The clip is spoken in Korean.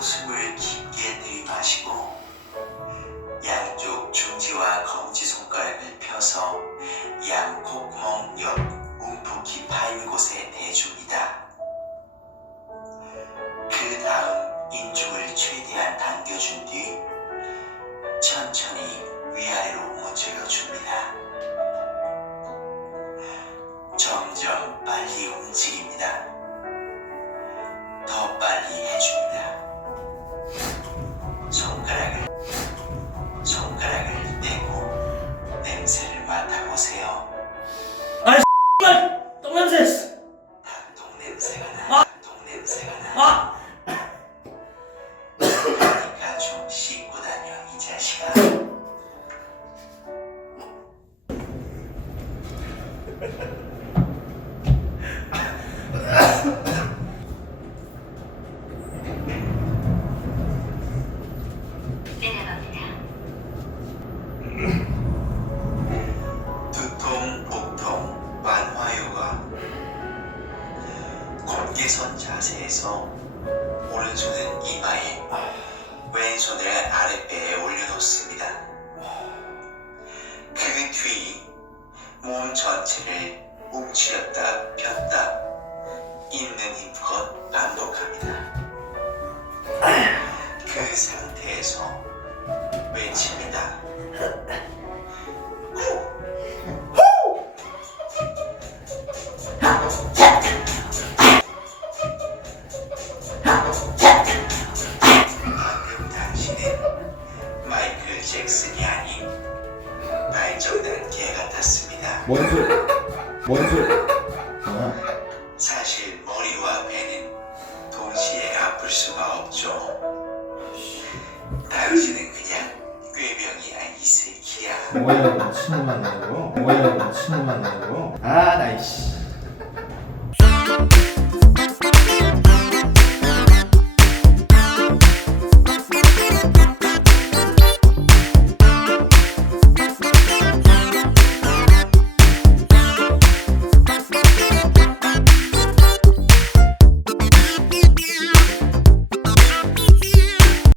숨을 깊게 들이마시고 양쪽 중지와 검지 손가락을 펴서 양 콧구멍 옆 움푹이 파인 곳에 대줍니다. 그 다음 인중을 최대한 당겨준 뒤 천천히 위아래로 문질러 줍니다. 점점 빨리 움직입니다. 더 빨리 해줍니다. 좀 씻고 다녀 이 자식아. 두통, 복통, 만화요가 곧게 선 자세에서 오른손은 이마에 왼손을 아랫배에 올려놓습니다. 그 뒤 몸 전체를 움츠렸다 폈다 있는 힘껏 반복합니다. 발정난 개 같았습니다. 뭔 소리? 뭔 소리? 뭐야? 사실 머리와 배는 동시에 아플 수가 없죠. 당신은 그냥 꾀병이야 이 새끼야. 뭐야 이거 미친놈 아니냐고? 뭐야 이거 미친놈 아니냐고? 아 나이씨